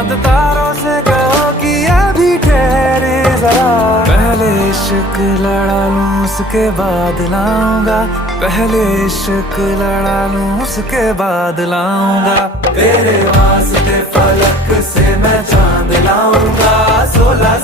चांद तारों से कहो कि अभी ठहरे जरा। पहले इश्क लड़ा लूं उसके बाद लाऊंगा, पहले इश्क लड़ा लूं उसके बाद लाऊंगा। तेरे वास्ते फलक से मैं चांद लाऊंगा, 16